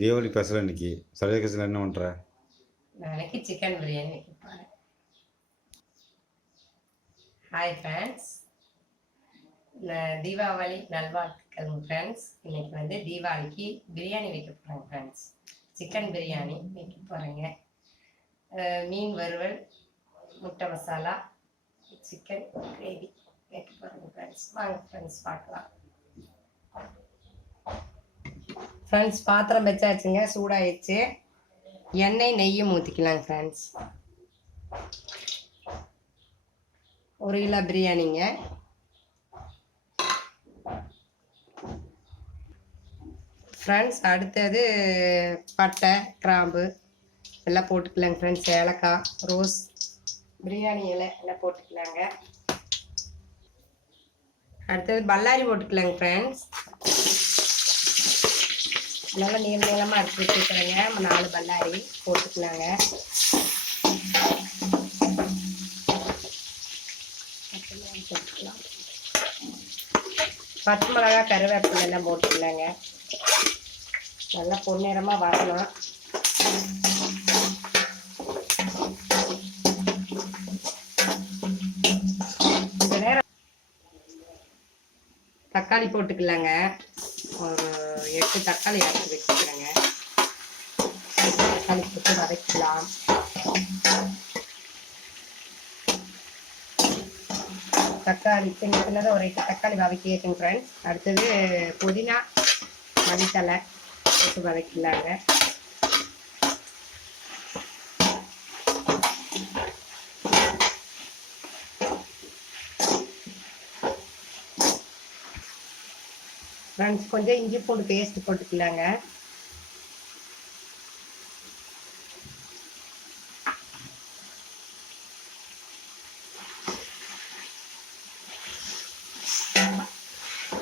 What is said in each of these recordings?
Deepavali special இன்னைக்கு celebration என்ன பண்ற? நாளைக்கு சிக்கன் பிரியாணி வைக்க போகிறேன். ஹாய் ஃப்ரெண்ட்ஸ், தீபாவளி நல்வாழ்த்துக்கள் ஃப்ரெண்ட்ஸ். இன்னைக்கு வந்து தீபாவளிக்கு பிரியாணி வைக்க போகிறேங்க ஃப்ரெண்ட்ஸ். சிக்கன் பிரியாணி வைக்க போகிறேங்க. மீன் வறுவல், முட்டை மசாலா, சிக்கன் கிரேவி வைக்க போகிறேங்க ஃப்ரெண்ட்ஸ். வாங்க ஃப்ரெண்ட்ஸ் பார்க்கலாம். ஃப்ரெண்ட்ஸ் பாத்திரம் வச்சாச்சுங்க, சூடாயிடுச்சு. எண்ணெய் நெய்யும் ஊற்றிக்கலாங்க ஃப்ரெண்ட்ஸ். 1 கிலோ பிரியாணிங்க. ஃப்ரெண்ட்ஸ் அடுத்தது பட்டை கிராம்பு எல்லாம் போட்டுக்கலாங்க ஃப்ரெண்ட்ஸ். ஏலக்காய், ரோஸ், பிரியாணி இலை எல்லாம் போட்டுக்கலாங்க. அடுத்தது பல்லாரி போட்டுக்கலாங்க ஃப்ரெண்ட்ஸ். நல்லா நீளமாக அரைச்சி வச்சுக்கிறேங்க. 4 பல்லாரி போட்டுக்கலாங்க. பச்சை மிளகா, கருவேப்பிலை எல்லாம் போட்டுக்கலாங்க. நல்லா பொன்னிறமாக வரணும். கொஞ்ச நேரம் தக்காளி போட்டுக்கலாங்க. ஒரு 8 தக்காளி அரைச்சி வச்சுக்கிறேங்க. தக்காளி போட்டு வதக்கலாம். தக்காளி சின்னதாக ஒரு 8 தக்காளி வதக்கிட்டுங்க ஃப்ரெண்ட்ஸ். அடுத்தது புதினா, மல்லித்தலை போட்டு வதக்கலாங்க. ஃப்ரெண்ட்ஸ் கொஞ்சம் இஞ்சி பூண்டு பேஸ்ட் போட்டுக்கலாங்க.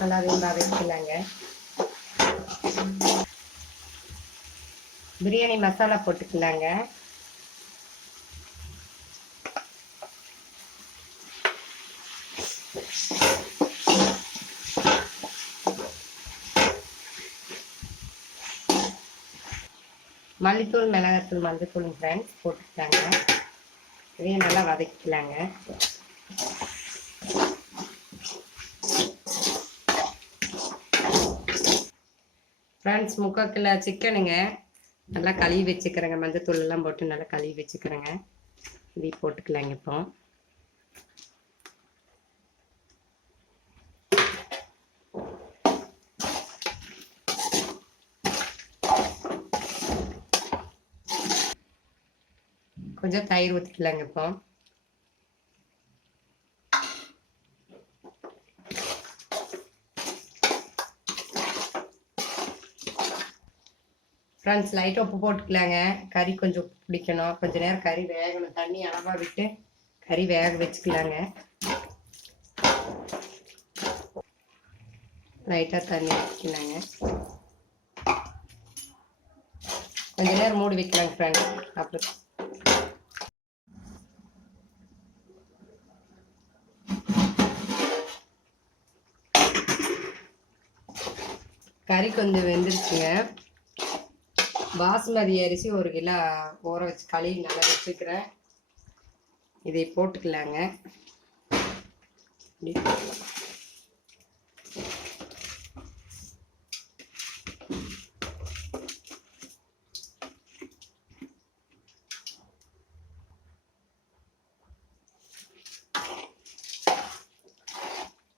நல்லா வெம்பா வச்சுக்கலாங்க. பிரியாணி மசாலா போட்டுக்கலாங்க. மல்லித்தூள், மிளகாத்தூள், மஞ்சத்தூள் ஃப்ரெண்ட்ஸ் போட்டுக்கலாங்க. இதையும் நல்லா வதக்கிக்கலாங்க. Friends 3/4 kilo சிக்கனுங்க. நல்லா கழுவி வச்சுக்கிறேங்க. மஞ்சத்தூள் எல்லாம் போட்டு நல்லா கழுவி வச்சுக்கிறேங்க. இதையும் போட்டுக்கலாங்க. இப்போ கொஞ்சம் தயிர் ஊற்றிக்கலாங்க. இப்போ ஃப்ரெண்ட்ஸ் லைட்டாக உப்பு போட்டுக்கலாங்க. கறி கொஞ்சம் உப்பு பிடிக்கணும். கொஞ்ச நேரம் கறி வேகணும். தண்ணி அளவாக விட்டு கறி வேக வச்சுக்கலாங்க. லைட்டாக தண்ணி ஊற்றிக்கலாங்க. கொஞ்ச நேரம் மூடி வைக்கலாங்க ஃப்ரெண்ட்ஸ். அப்புறம் கறி கொஞ்சம் வெந்துருச்சுங்க. பாசுமதி அரிசி 1 கிலோ ஊற வச்சு கழுவி நல்லா வச்சுக்கிறேன். இதை போட்டுக்கலாங்க.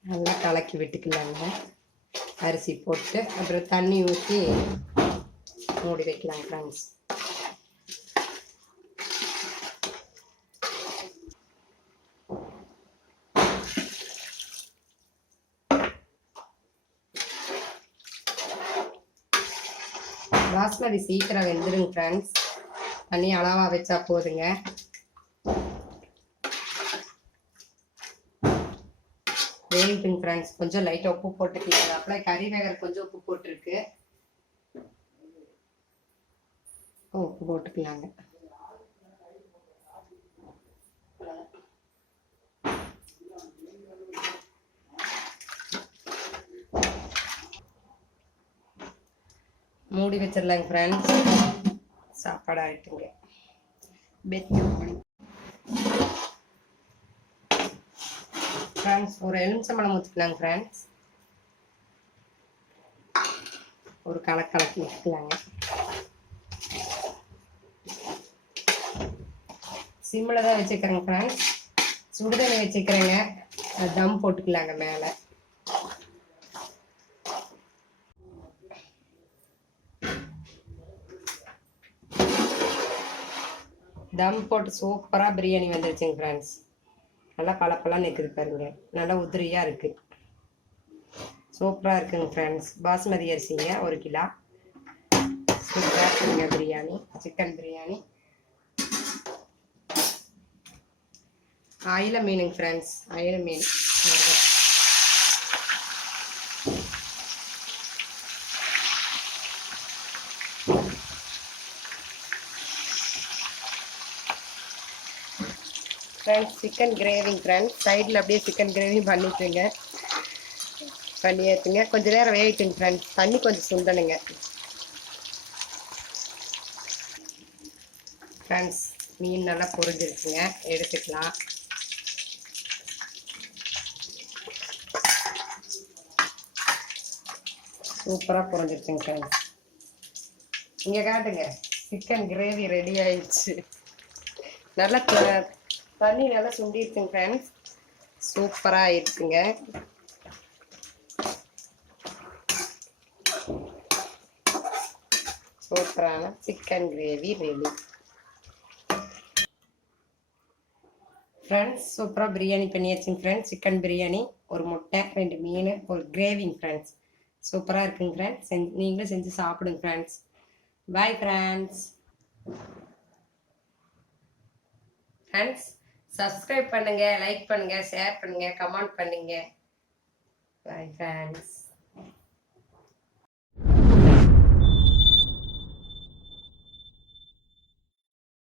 நல்லா கலக்கி விட்டுக்கலாங்க. அரிசி போட்டு அப்புறம் தண்ணி ஊற்றி மூடி வைக்கலாம் ஃப்ரெண்ட்ஸ். பாஸ்மதி சீக்கிரம் வெந்துடுங்க ஃப்ரெண்ட்ஸ். தண்ணி அளவாக வச்சா போதுங்க. வேகுதுங்க ஃப்ரெண்ட்ஸ். கொஞ்சம் லைட்டாக உப்பு போட்டுக்கலாம். அப்படியே கறி வேகிற கொஞ்சம் உப்பு போட்டிருக்கு. உப்பு போட்டுக்கலாங்க. மூடி வச்சிடலாங்க ஃப்ரெண்ட்ஸ். சாப்பாடு ஆயிட்டுங்க. ஃப்ரெண்ட்ஸ் ஒரு எலுமிச்சம்பழம் ஊற்றிக்கலாங்க ஃப்ரெண்ட்ஸ். ஒரு கலக்கி ஊற்றிக்கலாங்க. சிம்மில் தான் வச்சுக்கிறேங்க ஃப்ரெண்ட்ஸ். சுடுதண்ணி வச்சுக்கிறேங்க. தம் போட்டுக்கலாங்க மேலே. தம் போட்டு சூப்பராக பிரியாணி வந்துருச்சுங்க ஃப்ரெண்ட்ஸ். நல்லா பழப்பெல்லாம் நிற்குது பாருங்க. நல்லா உதிரியாக இருக்குது. சூப்பராக இருக்குங்க ஃப்ரெண்ட்ஸ். பாஸ்மதி அரிசிங்க 1 கிலோ. சூப்பராக இருக்குங்க பிரியாணி. சிக்கன் பிரியாணி. அயில மீனுங்க ஃப்ரெண்ட்ஸ். அயில மீன் ஃப்ரெண்ட்ஸ். Chicken craving friends. சைடில் அப்படியே சிக்கன் கிரேவி பண்ணிட்டுங்க. பண்ணியாச்சுங்க. கொஞ்சம் நேரம் வேகிட்டுங்க ஃப்ரெண்ட்ஸ். தண்ணி கொஞ்சம் சுண்டணுங்க ஃப்ரெண்ட்ஸ். மீன் நல்லா பொரிஞ்சிருச்சுங்க. எடுத்துக்கலாம். சூப்பராக பொரிஞ்சிருச்சுங்க ஃப்ரெண்ட்ஸ். இங்கே காட்டுங்க. சிக்கன் கிரேவி ரெடி ஆயிடுச்சு. நல்லா தண்ணி நல்லா சுண்டிருச்சுங்க ஃப்ரெண்ட்ஸ். சூப்பராக ஆயிடுச்சுங்க. சூப்பரான சிக்கன் கிரேவி ரெடி ஃப்ரெண்ட்ஸ். சூப்பராக பிரியாணி பண்ணியாச்சுங்க ஃப்ரெண்ட்ஸ். சிக்கன் பிரியாணி, ஒரு முட்டை, 2 மீன், ஒரு கிரேவிங் ஃப்ரெண்ட்ஸ். சூப்பராக இருக்குங்க ஃப்ரெண்ட்ஸ். நீங்களும் செஞ்சு சாப்பிடுங்க friends. Bye friends. Friends subscribe பண்ணுங்க, லைக் பண்ணுங்க, ஷேர் பண்ணுங்க, கமெண்ட் பண்ணுங்க. Bye friends.